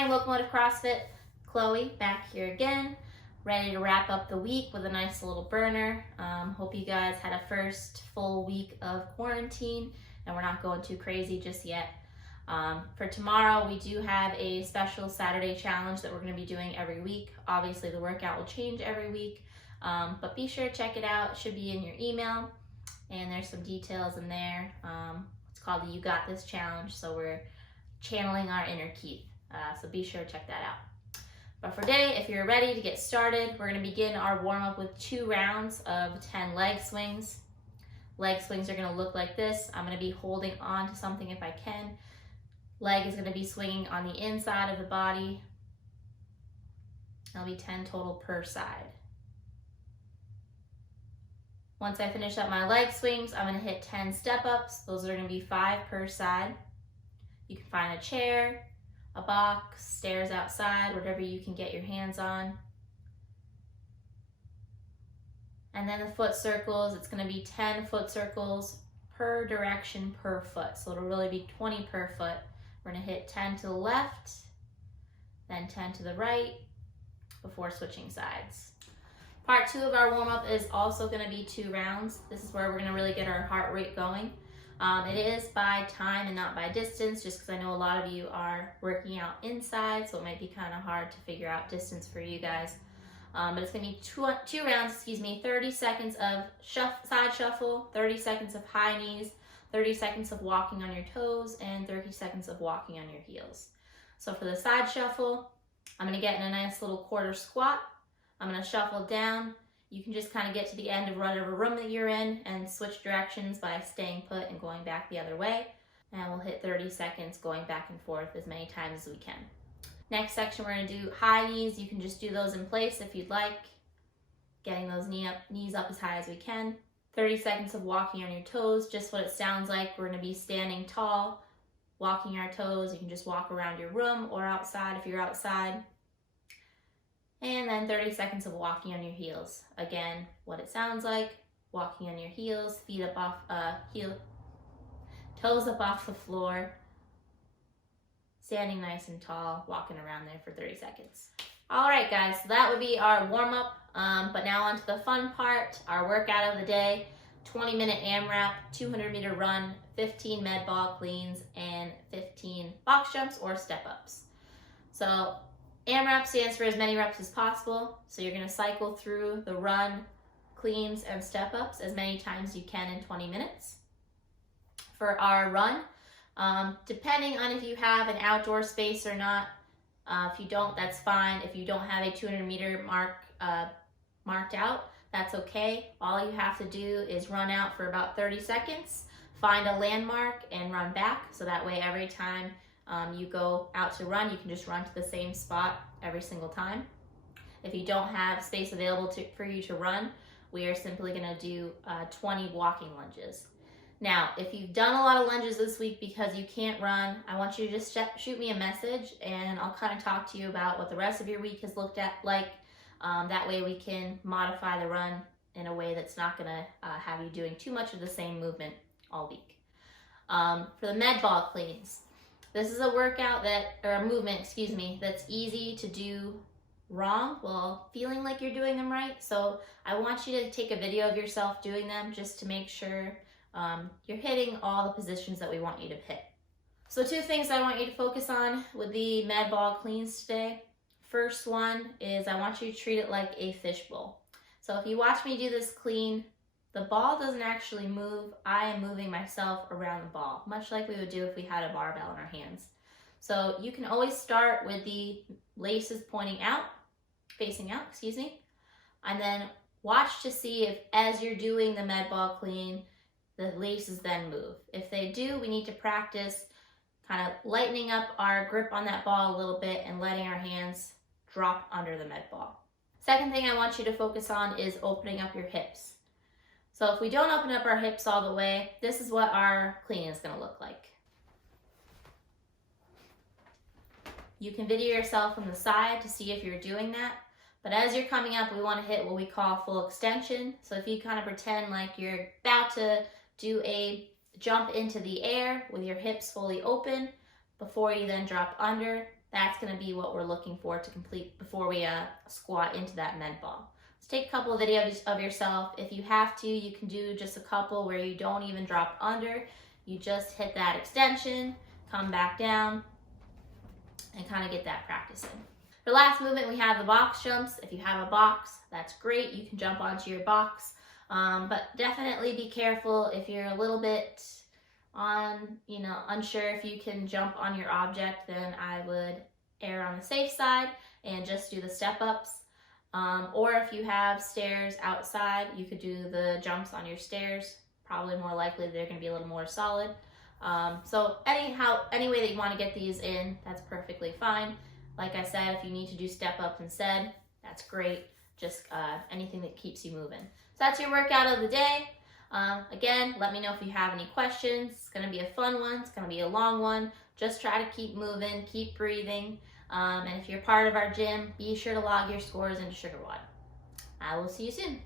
morning, Locomotive CrossFit. Chloe back here again, ready to wrap up the week with a nice little burner. Hope you guys had a first full week of quarantine and we're not going too crazy just yet. For tomorrow, we do have a special Saturday challenge that we're going to be doing every week. Obviously, the workout will change every week, but be sure to check it out. It should be in your email, and there's some details in there. It's called the You Got This Challenge, so we're channeling our inner Keith. So be sure to check that out. But for today, if you're ready to get started, we're going to begin our warm-up with 2 rounds of 10 leg swings. Leg swings are going to look like this. I'm going to be holding on to something if I can. Leg is going to be swinging on the inside of the body. That'll be 10 total per side. Once I finish up my leg swings, I'm going to hit 10 step-ups. Those are going to be 5 per side. You can find a chair, a box, stairs outside, whatever you can get your hands on. And then the foot circles, it's going to be 10 foot circles per direction per foot. So it'll really be 20 per foot. We're going to hit 10 to the left, then 10 to the right before switching sides. Part 2 of our warm-up is also going to be 2 rounds. This is where we're going to really get our heart rate going. It is by time and not by distance, just because I know a lot of you are working out inside, so it might be kind of hard to figure out distance for you guys. But it's going to be two rounds, 30 seconds of side shuffle, 30 seconds of high knees, 30 seconds of walking on your toes, and 30 seconds of walking on your heels. So for the side shuffle, I'm going to get in a nice little quarter squat. I'm going to shuffle down. You can just kind of get to the end of whatever room that you're in and switch directions by staying put and going back the other way. And we'll hit 30 seconds going back and forth as many times as we can. Next section, we're going to do high knees. You can just do those in place if you'd like. Getting those knees up as high as we can. 30 seconds of walking on your toes, just what it sounds like. We're going to be standing tall, walking our toes. You can just walk around your room or outside if you're outside. And then 30 seconds of walking on your heels. Again, what it sounds like, walking on your heels, feet up off, toes up off the floor, standing nice and tall, walking around there for 30 seconds. All right, guys, so that would be our warm-up, but now on to the fun part, our workout of the day, 20-minute AMRAP, 200-meter run, 15 med ball cleans, and 15 box jumps or step-ups. So AMRAP stands for as many reps as possible, so you're going to cycle through the run, cleans, and step-ups as many times as you can in 20 minutes. For our run, depending on if you have an outdoor space or not, if you don't, that's fine. If you don't have a 200-meter mark marked out, that's okay. All you have to do is run out for about 30 seconds, find a landmark, and run back, so that way every time you go out to run, you can just run to the same spot every single time. If you don't have space available for you to run, we are simply going to do 20 walking lunges. Now, if you've done a lot of lunges this week because you can't run, I want you to just shoot me a message and I'll kind of talk to you about what the rest of your week has looked at like. That way we can modify the run in a way that's not going to have you doing too much of the same movement all week. For the med ball cleans, this is a workout a movement, that's easy to do wrong while feeling like you're doing them right. So I want you to take a video of yourself doing them just to make sure you're hitting all the positions that we want you to hit. So 2 things I want you to focus on with the med ball cleans today. First one is I want you to treat it like a fishbowl. So if you watch me do this clean, the ball doesn't actually move. I am moving myself around the ball, much like we would do if we had a barbell in our hands. So you can always start with the laces pointing out, facing out, and then watch to see if as you're doing the med ball clean, the laces then move. If they do, we need to practice kind of lightening up our grip on that ball a little bit and letting our hands drop under the med ball. Second thing I want you to focus on is opening up your hips. So if we don't open up our hips all the way, this is what our clean is going to look like. You can video yourself from the side to see if you're doing that. But as you're coming up, we want to hit what we call full extension. So if you kind of pretend like you're about to do jump into the air with your hips fully open before you then drop under. That's going to be what we're looking for to complete before we squat into that med ball. Let's take a couple of videos of yourself. If you have to, you can do just a couple where you don't even drop under. You just hit that extension, come back down, and kind of get that practice in. For last movement, we have the box jumps. If you have a box, that's great. You can jump onto your box, but definitely be careful if you're a little bit unsure if you can jump on your object, then I would err on the safe side and just do the step ups. Or if you have stairs outside, you could do the jumps on your stairs. Probably more likely they're going to be a little more solid. So any way that you want to get these in, that's perfectly fine. Like I said, if you need to do step ups instead, that's great. Just anything that keeps you moving. So that's your workout of the day. Again, let me know if you have any questions. It's going to be a fun one. It's going to be a long one. Just try to keep moving, keep breathing. And if you're part of our gym, be sure to log your scores into Sugar WOD. I will see you soon.